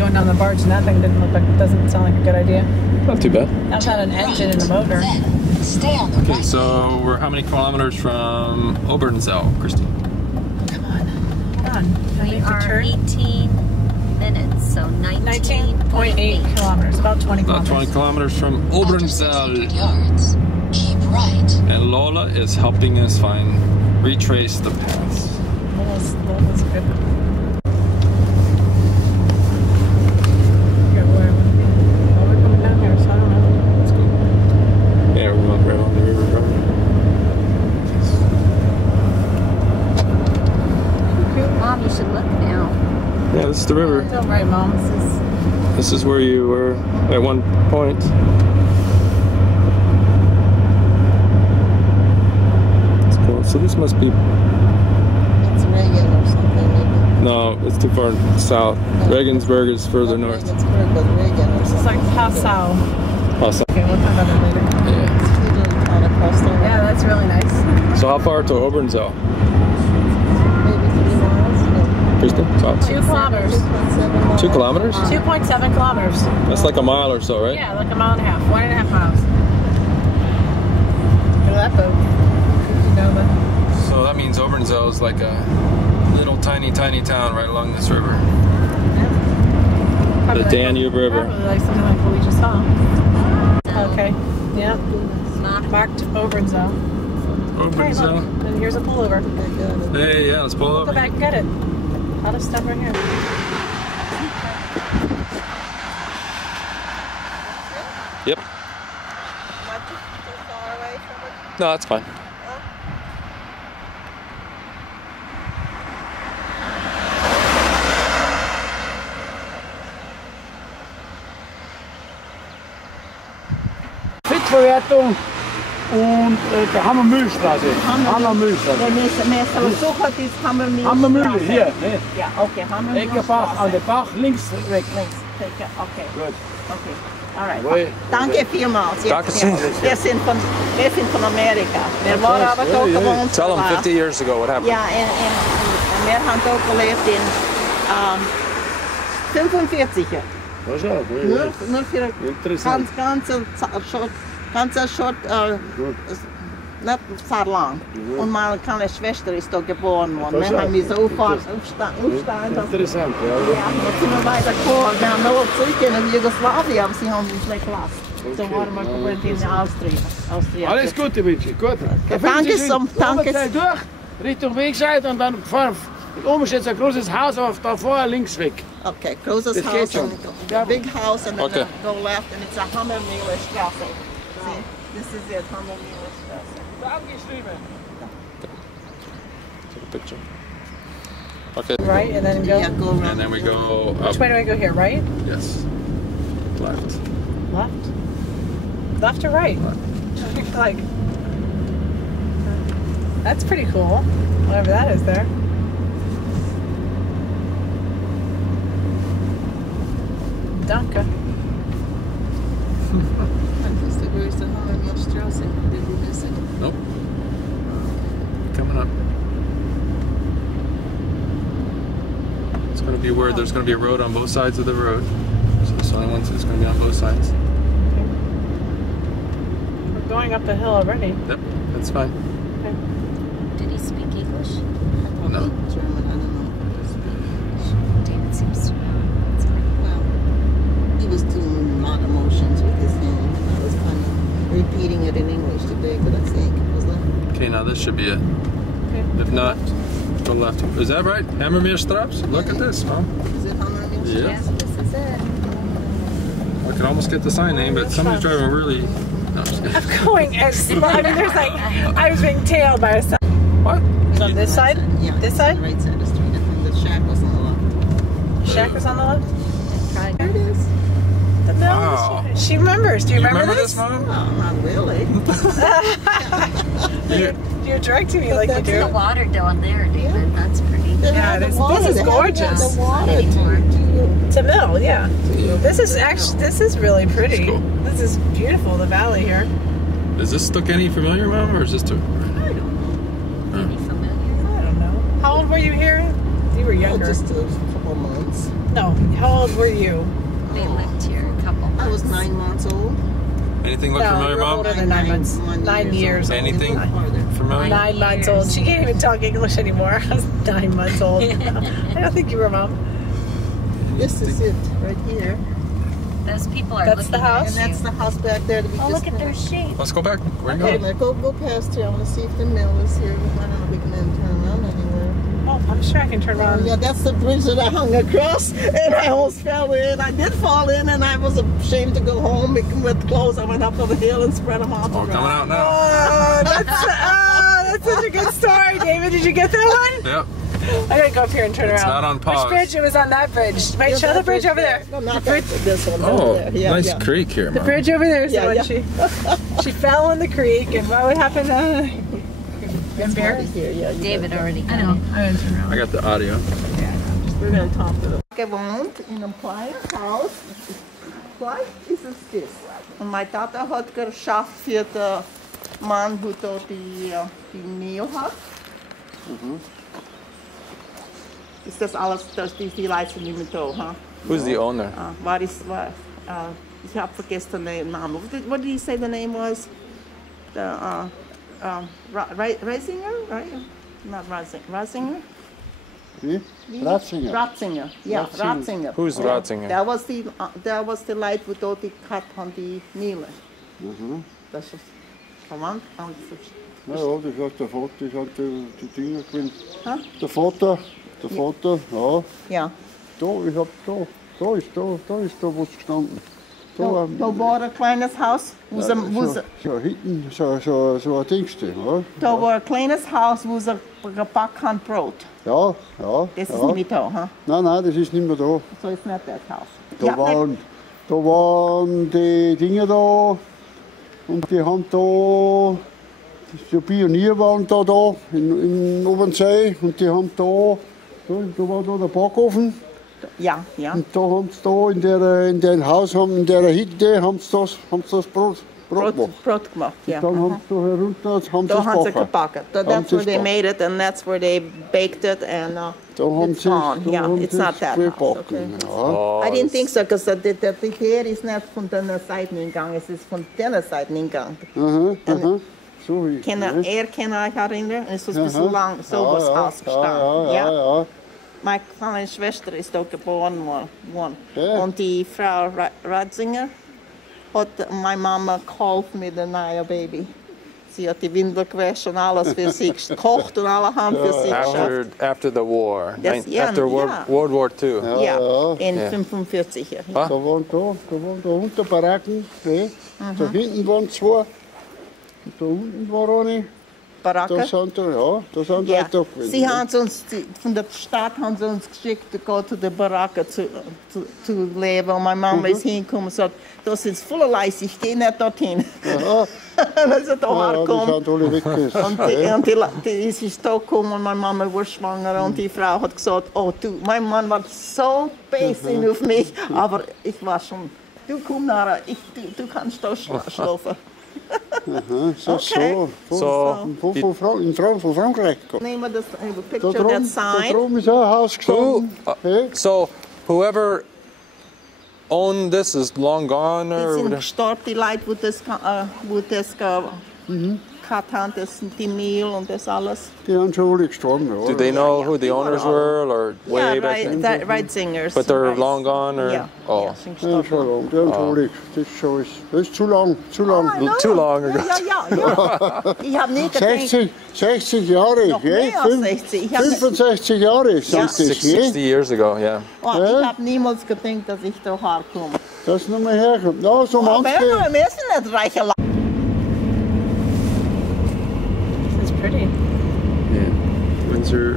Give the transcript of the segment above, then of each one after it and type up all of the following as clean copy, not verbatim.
going down the barge, and that thing doesn't sound like a good idea. Not too bad. That's not an engine and a motor. Stay on the Okay, so we're how many kilometers from Obernzell, Christy? Come on. We are 18 minutes, so 19.8 kilometers, about 20 About kilometers. 20 kilometers from Obernzell. yards. Keep right. And Lola is helping us retrace the paths. Lola's good. We're coming down here, so I don't know. Let's go. Yeah, we're going right on the river road. Mom, you should look now. Yeah, this is the river. It's all right, Mom. This is where you were at one point. That's cool. So this must be... It's Reagan or something, maybe. No, it's too far south. Regensburg is further north. Regensburg, but Reagan or It's something. like Passau. Awesome. Okay, we'll talk about it later. Yeah. It's a little town across there. Yeah, that's really nice. So how far to Obernzell? Maybe 3 miles. Kristen? 2 kilometers. 2.7 miles. 2 kilometers? 2.7 kilometers. That's like a mile or so, right? Yeah, like a mile and a half. 1.5 miles. Look at that boat. Did you know that? So that means Obernzell is like a little tiny town right along this river. Probably The like- Danube River. Probably like something like what we just saw. Okay. Yeah. Back to Obernzell. Okay, look. Obernzell. And here's a pullover. Hey, yeah, let's pull Go over. back and get it. I'll just stop right here. Yep. Not too far away from it. No, that's fine. Fittverwertung und der Hammermühlstraße. Hammermühlstraße. Wir suchen das Hammermühle. Hammermühle, hier. Ne? Ja, okay, Hammermühle. Eckerbach, an der Bach, links weg. Links, okay. Gut. Okay. Alright. Jawohl. Danke vielmals. Dankeschön. Wir sind von Amerika. Wir waren aber auch gewohnt. Tell them 50 years ago what happened. Ja, en wir haben ook geleefd in 45 jaar. Dat is ook. Nur für Interessant. ganze short, nicht sehr lang. Und meine kleine Schwester ist da geboren worden. Wir haben so aufstehen. Interessant, ja. Ja, jetzt sind wir weitergekommen. Wir haben noch zurück in Jugoslawien, aber sie haben uns nicht gelassen. So waren wir komplett in Austria. Alles Gute wünsche ich. Gut. Danke so. Danke. Durch, Richtung Wegseite und dann fahren. Oben steht ein großes Haus, aber davor links weg. Okay, closes Das house. geht schon. And big house and then Okay. go left and it's a Hammermühle Straße. See, this is it, Hammermühle Straße. Angeschrieben. Take a picture. Okay. Right, and then go. Yeah, go around. And then we go up. Which way do I go here? Right? Yes. Left. Left? Left or right? Like. That's pretty cool. Whatever that is there. Danke. Das ist die größte Hammermühle Straße. Did you miss it? Nope. Coming up. It's going to be where there's going to be a road on both sides of the road. So this only one is going to be on both sides. We're going up the hill already. Yep, that's fine. Did he speak English? No. German, I don't know. David seems to know. Well, he was doing a lot of motions with his hand. I was kind of repeating it in English today, but I think it was left. Okay, now this should be it. Okay. If not, go left. Is that right? Hammermeerstraps? Look at this, Mom. Is it Hammermühle Straße? Yeah. This is it. I can almost get the sign name, but somebody's driving really... No, I'm just kidding. I'm going as slow. I mean, there's like, I was being tailed by a sign. What? It's on this side? Yeah. This side? The right side of the street. I think the shack was on the left. Shack is on the left? There it is. The mill? Wow. She remembers. Do you remember this, Mom? Oh, not really. You're directing me like you The do. water down there, David. That's pretty. Yeah, this is gorgeous. The water. It's a mill, yeah. This is really pretty. It's cool. This is beautiful, the valley here. Does this look any familiar, Mom, or is this too... Any familiar? I don't know. How old were you here? You were Oh, younger. just a couple months. No. How old were you? They lived here a couple months. I was 9 months old. Anything look No, familiar, you're Mom? older than 9 months. 9 9 years. old. Anything Farther. familiar? 9 months old. She can't even talk English anymore. I was 9 months old. I don't think you were, Mom. This is it right here. Those people are That's looking the house? And at that's you. the house back there that we Oh, just look at their shape. Let's go back. Where you Wait a going? minute, go past here. I want to see if the mill is here. I don't know if we can then turn around anywhere. Oh, I'm sure I can turn around. Yeah, that's the bridge that I hung across, and I almost fell in. I did fall in, and I was ashamed to go home with clothes. I went up on the hill and spread them out. Oh, coming out now. Oh, that's such a good story, David. Did you get that one? Yep. I gotta go up here and turn It's around. not on pause. Which bridge? It was on that bridge. Wait, show the bridge over there. No, not that, this one. Oh, over there. Yeah, nice yeah. creek here, The Mom. bridge over there is Yeah, the one yeah. she fell in the creek, and what would happen? It's Embarrassed. here, yeah. David already got I know. it. I didn't turn around. I got the audio. We're going to talk to them. Gewohnt in einem kleinen Haus. Klein ist es das. Und mein Vater hat geschafft für den Mann, der dort die Nähe hat. Ist das alles, das die Leute nicht mehr da, ha? Who's the owner? Ich habe vergessen den Namen. What did you say the name was? The Reisinger, right? Not Reisinger. Wie? Ratzinger. Ratzinger. Yeah, Ratzinger. Who's Ratzinger? That was the light wo dort die kat van die Miele. Das ist verwandt. Ja, das hat der Vater, das hat die Dinger gewinnt. Hä? Der Vater, ja. Ja. Da, ich hab da ist da was gestanden. Da war ein kleines Haus, wo sie, so hinten, so ein Dingste, ja. da war ein kleines Haus, wo sie gepackt haben Brot. Ja. Das ist nicht mehr da, ha? Nein, das ist nicht mehr da. So ist nicht das Haus. Da waren die Dinger da und die haben da, die Pionier waren da in Obernsee und die haben da war da der Backofen. Ja. Und da haben sie da in dem Haus, in der Hütte, haben sie das Brot gemacht. Brot gemacht, ja. Dann haben sie da herunter, haben sie Da haben sie gebacken. gebacken. That's Haben sie where they gebacken. made it and that's where they baked it and Da haben it's sie gone. da Yeah, haben it's sie not that house, gebacken. okay? Ja. I didn't think so, because the hair is not von der Seite gegangen, es ist von der Seite gegangen. So wie. Kann ne? euch erinnern? Es ist so lang, so was Haus gestanden. Ja. Meine kleine Schwester ist da geboren worden. Ja. Und die Frau Ratzinger hat meine Mama geholfen mit dem neuen Baby. Sie hat die Windel gewaschen und alles für sie gekocht und alle haben für sie geschafft. After the war. Das- ja, After ja. World War II. Ja, in ja. 45. Ja. Ah. Da waren da unten Baracken. Ne? Da hinten waren zwei. Und da unten war eine. Baracke. Da sind Ja. weiter gewesen. Sie haben uns, von der Stadt haben sie uns geschickt, to go to the Baracke zu leben. Und meine Mama ist hingekommen und sagt, das ist voller Leis, ich gehe nicht dorthin. Ja. Dann ist sie da Ja, die hergekommen. sind alle weg gewesen. Und die ist da gekommen und meine Mama war schwanger und die Frau hat gesagt, oh du, mein Mann war so basic auf mich, aber ich war schon, du komm nachher, du kannst da schlafen. Okay. Von Frankreich gekommen. Nehmen wir das, Da picture that drum sign. ist ein Haus gestanden. Hey? So, whoever owned this is long gone Die or sind whatever? gestorben, die Leute, wo das gehabt haben, das, die Mehl und das alles. Die haben schon alle gestorben. Ja. Do they know who the die owners waren were or way Ja, back then? right singers. But they're right. long gone or? Ja, Oh. ja, sind Ja, gestorben. schon lang. Die haben schon alle. Das ist schon das ist zu lang. I know. Too long ago. Ja. Ich habe nie gedacht, 60 Jahre. noch mehr als 60. Ich habe 65 Jahre sind das. 60 years ago, yeah. hab niemals gedacht, dass ich da herkomme. Das noch mal herkommt. Ja, so Aber manche. wir sind nicht reiche Leute. This is pretty. Windsor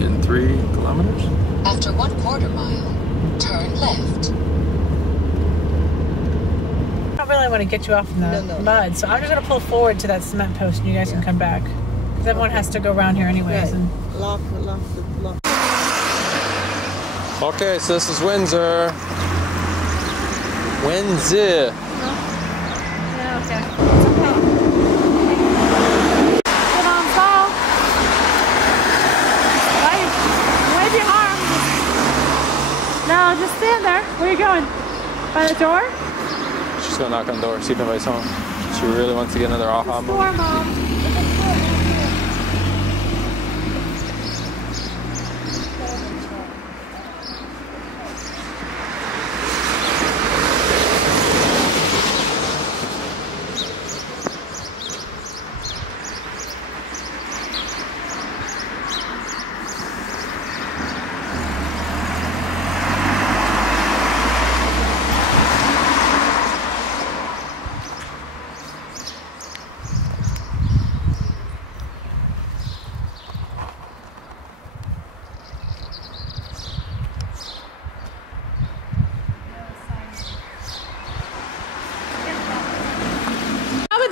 in 3 kilometers? After 1/4 mile, turn left. I don't really want to get you off in the No. mud, so I'm just going to pull forward to that cement post and you guys can come back. Because everyone has to go around here anyways. And Lock. Okay, so this is Windsor. Windsor. yeah, okay. Get on, Saul. Way behind. by the door? She's gonna knock on the door, see if anybody's home. She really wants to get another aha moment. Door, Mom.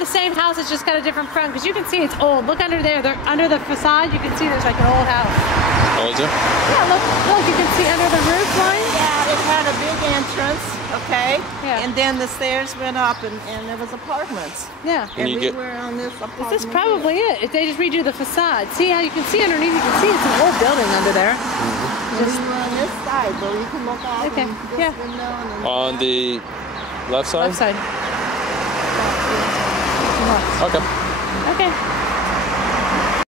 The same house, it's just got a different front because you can see it's old. Look under there. They're under the facade. You can see there's like an old house. Oh, is it? Yeah, look. You can see under the roof line. Yeah, it had a big entrance, okay? Yeah. And then the stairs went up and there was apartments. Yeah. And you we get- were on this apartment. This is probably it. If they just redo the facade. See how you can see underneath? You can see it's an old building under there. And we were on this side, though. You can look out Okay, and this yeah. window and On the left side? Left side. Okay. Okay.